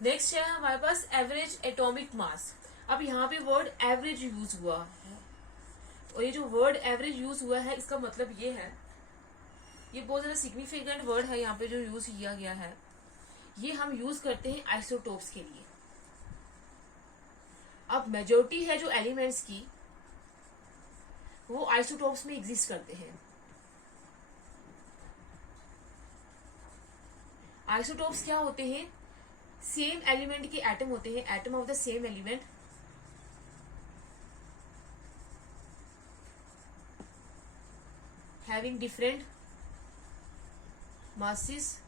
Next है हमारे पास average atomic मास। अब यहाँ पे वर्ड एवरेज यूज हुआ है, और ये जो वर्ड एवरेज यूज हुआ है इसका मतलब ये है, ये बहुत ज्यादा सिग्निफिकेंट वर्ड है यहाँ पे जो यूज किया गया है। ये हम यूज करते हैं आइसोटोप्स के लिए। अब मेजोरिटी है जो एलिमेंट्स की वो आइसोटोप्स में एग्जिस्ट करते हैं। आइसोटोप्स क्या होते हैं? सेम एलिमेंट के एटम होते हैं, atom of the same element, having different masses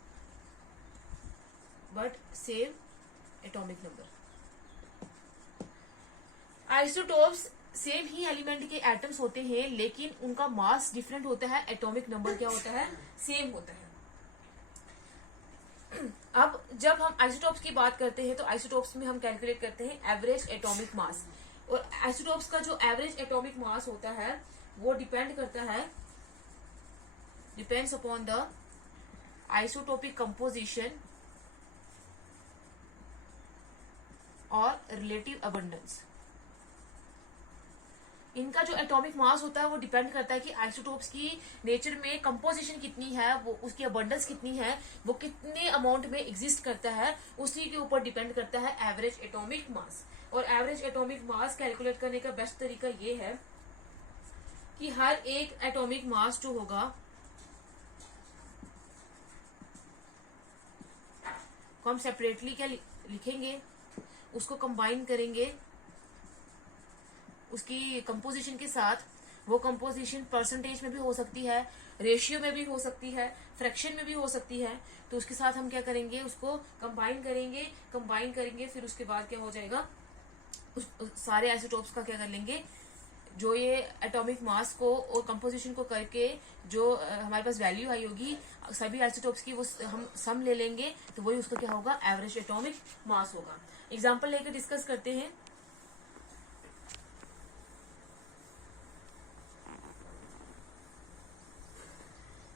but same atomic number। Isotopes same he element के एटम्स होते हैं लेकिन उनका मास डिफरेंट होता है, एटॉमिक नंबर क्या होता है? सेम होता है। अब जब हम आइसोटोप्स की बात करते हैं तो आइसोटोप्स में हम कैलकुलेट करते हैं एवरेज एटॉमिक मास, और आइसोटोप्स का जो एवरेज एटॉमिक मास होता है वो डिपेंड करता है, depends upon the isotopic composition और रिलेटिव अबंडेंस। इनका जो एटॉमिक मास होता है वो डिपेंड करता है कि आइसोटोप्स की नेचर में कंपोजिशन कितनी है, वो उसकी अबंडेंस कितनी है, वो कितने अमाउंट में एग्जिस्ट करता है, उसी के ऊपर डिपेंड करता है एवरेज एटॉमिक मास। और एवरेज एटॉमिक मास कैलकुलेट करने का बेस्ट तरीका ये है कि हर एक एटॉमिक मास जो होगा को हम सेपरेटली क्या लिखेंगे, उसको कंबाइन करेंगे उसकी कंपोजिशन के साथ। वो कंपोजिशन परसेंटेज में भी हो सकती है, रेशियो में भी हो सकती है, फ्रैक्शन में भी हो सकती है। तो उसके साथ हम क्या करेंगे, उसको कंबाइन करेंगे फिर उसके बाद क्या हो जाएगा, सारे आइसोटोप्स का क्या कर लेंगे, जो ये एटॉमिक मास को और कंपोजिशन को करके जो हमारे पास वैल्यू आई होगी सभी आइसोटोप्स की, वो हम सम ले लेंगे तो वही उसका क्या होगा, एवरेज एटॉमिक मास होगा। एग्जांपल लेकर डिस्कस करते हैं।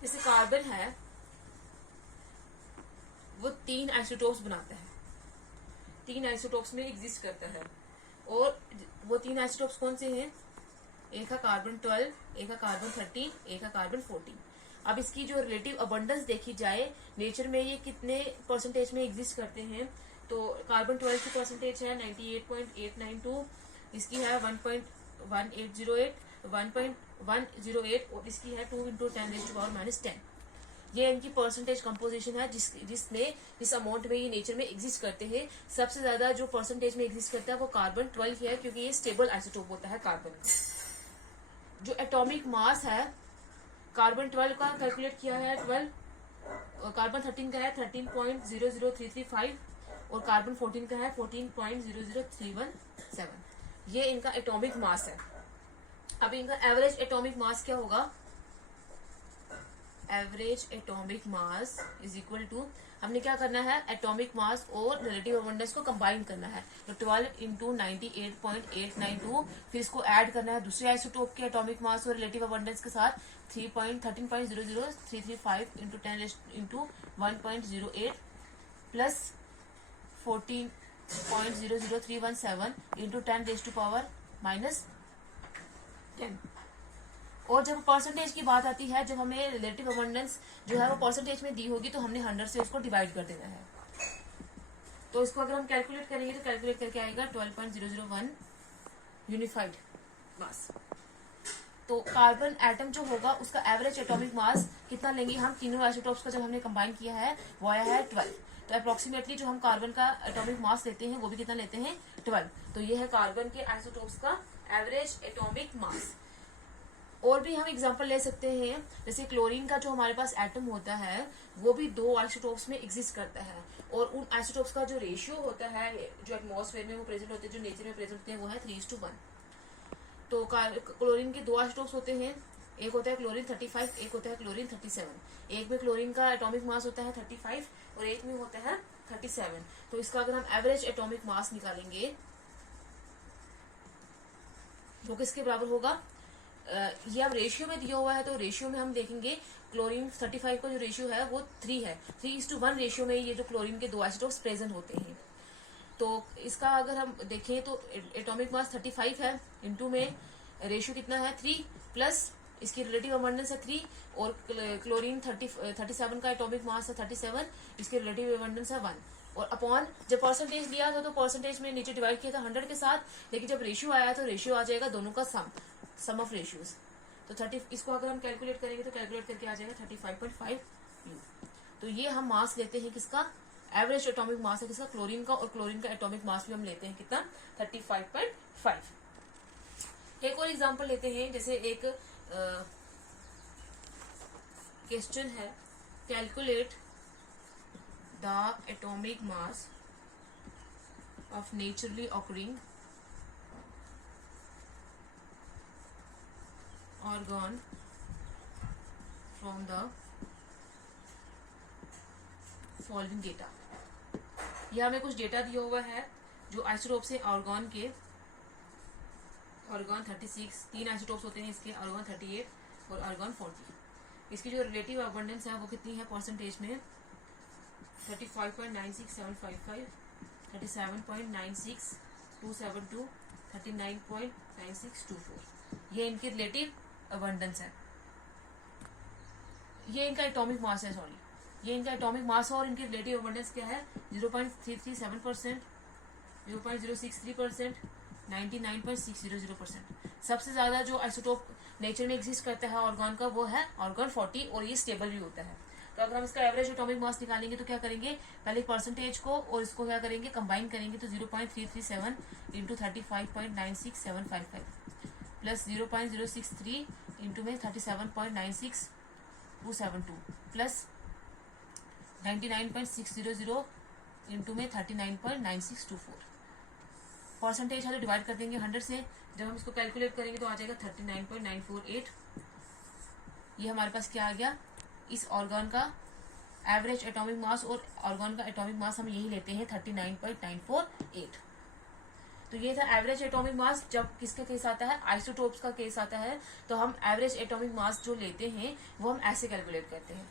जैसे कार्बन है वो 3 आइसोटोप्स बनाता है, 3 आइसोटोप्स में एग्जिस्ट करता है। और वो 3 आइसोटोप्स कौन से हैं? एक का कार्बन 12, एक का कार्बन 13, एक का कार्बन 14। अब इसकी जो रिलेटिव अबंडेंस देखी जाए नेचर में ये कितने परसेंटेज में एग्जिस्ट करते हैं, तो कार्बन 12 की परसेंटेज है 98.892, इसकी है 1.1808, 1.108 और इसकी है 2 × 10⁻⁻10। ये इनकी परसेंटेज कंपोजिशन है जिस अमाउंट में ये नेचर में एग्जिस्ट करते हैं। सबसे ज्यादा जो परसेंटेज में एग्जिस्ट करता है वो कार्बन 12 है, क्योंकि ये स्टेबल आइसोटोप होता है कार्बन का। जो एटॉमिक मास है कार्बन 12 का कैलकुलेट किया है 12, कार्बन 13 का है 13.00335 और कार्बन 14 का है 14.00317। ये इनका एटॉमिक मास है। अब इनका एवरेज एटॉमिक मास क्या होगा? Average atomic mass is equal to, हमने क्या करना है, एटॉमिक मास और रिलेटिव अबंडेंस को कंबाइन करना है। तो 12 × 98.892, फिर इसको ऐड करना है दूसरे आइसोटोप के एटॉमिक मास और रिलेटिव अबंडेंस के साथ 13.00335 × 10 × 1.08 प्लस 14.00317 × 10⁻⁻10। और जब परसेंटेज की बात आती है, जब हमें रिलेटिव अबंडेंस जो है वो परसेंटेज में दी होगी तो हमने 100 से उसको डिवाइड कर देना है। तो इसको अगर हम कैलकुलेट करेंगे तो कैलकुलेट करके आएगा 12.001 यूनिफाइड मास। तो कार्बन एटम जो होगा उसका एवरेज एटॉमिक मास कितना लेंगे हम, तीनों आइसोटोप्स का जब हमने कंबाइन किया है वो आया है 12। तो अप्रोक्सीमेटली जो हम कार्बन का एटॉमिक मास लेते हैं वो भी कितना लेते हैं, 12। तो ये है कार्बन के आइसोटोप्स का एवरेज एटॉमिक मास। और भी हम एग्जांपल ले सकते हैं, जैसे क्लोरीन का जो हमारे पास एटम होता है वो भी 2 आइसोटोप्स में एग्जिस्ट करता है, और उन आइसोटोप्स का जो रेशियो होता है जो एटमॉस्फेयर में वो प्रेजेंट होते हैं, जो नेचर में प्रेजेंट होते हैं, वो है 3:1। तो क्लोरीन के 2 आइसोटोप्स होते हैं, एक होता है क्लोरीन 35, एक होता है क्लोरीन 37। एक में क्लोरीन का एटॉमिक मास होता है 35 और एक में होता है 37। तो इसका अगर हम एवरेज एटॉमिक मास निकालेंगे वो किसके बराबर होगा, ये अब रेशियो में दिया हुआ है, तो रेशियो में हम देखेंगे क्लोरीन 35 का जो रेशियो है वो 3 है, 3:1 रेशियो में ये जो क्लोरीन के 2 आइसोटोप्स प्रेजेंट होते हैं। तो इसका अगर हम देखें तो एटॉमिक मास 35 है, इनटू में रेशियो कितना है 3, प्लस इसकी रिलेटिव अबंडेंस है 3, और क्लोरीन 37 का एटॉमिक मास है 37, इसकी रिलेटिव अबंडेंस है 1, और अपॉन जब परसेंटेज लिया था तो परसेंटेज में नीचे डिवाइड किया था 100 के साथ, लेकिन जब रेशियो आया तो रेशियो आ जाएगा दोनों का सम ऑफ रेशियोज। तो 30 इसको अगर हम कैलकुलेट करेंगे तो कैलकुलेट करके आ जाएगा 35.5 U। तो ये हम मास लेते हैं किसका, एवरेज एटॉमिक मास है किसका, क्लोरीन का, और क्लोरीन का एटॉमिक मास भी हम लेते हैं कितना 35.5। एक और एग्जांपल लेते हैं, जैसे एक क्वेश्चन है, calculate the atomic mass of naturally occurring organ from the following data. यह हमें कुछ डेटा दिया हुआ है जो आइसोटोप से ऑर्गन के, ऑर्गन 36, 3 आइसोटोप्स होते हैं इसके, ऑर्गन 38 और ऑर्गन 40। इसकी जो रिलेटिव अबंडेंस है वो कितनी है परसेंटेज में, 35.96755, 37.96272, 39.9624। ये इनकी रिलेटिव अबंडेंस है। ये इनका एटॉमिक मास है, सॉरी, ये इनका एटॉमिक मास है, और इनकी रिलेटिव अबंडेंस क्या है 0.337%, 0.063%, 99.600%। सबसे ज्यादा जो आइसोटोप नेचर में एग्जिस्ट करता है ऑर्गन का वो है ऑर्गन 40, और ये स्टेबल भी होता है। तो अगर हम इसका एवरेज एटॉमिक मास निकालेंगे तो क्या करेंगे, पहले परसेंटेज को और इसको क्या करेंगे कंबाइन करेंगे, तो 0.337 इंटू 35.96755 प्लस 0.063 इंटू में 37.96272 प्लस 99.600 इंटू में 39.9624। परसेंटेज है तो डिवाइड कर देंगे 100 से, जब हम इसको कैलकुलेट करेंगे तो आ जाएगा 39.948। ये हमारे पास क्या आ गया, इस ऑर्गन का एवरेज एटॉमिक मास, और ऑर्गन का एटॉमिक मास हम यही लेते हैं 39.948। तो ये था एवरेज एटॉमिक मास। जब किसका केस आता है, आइसोटोप्स का केस आता है, तो हम एवरेज एटॉमिक मास जो लेते हैं वो हम ऐसे कैलकुलेट करते हैं।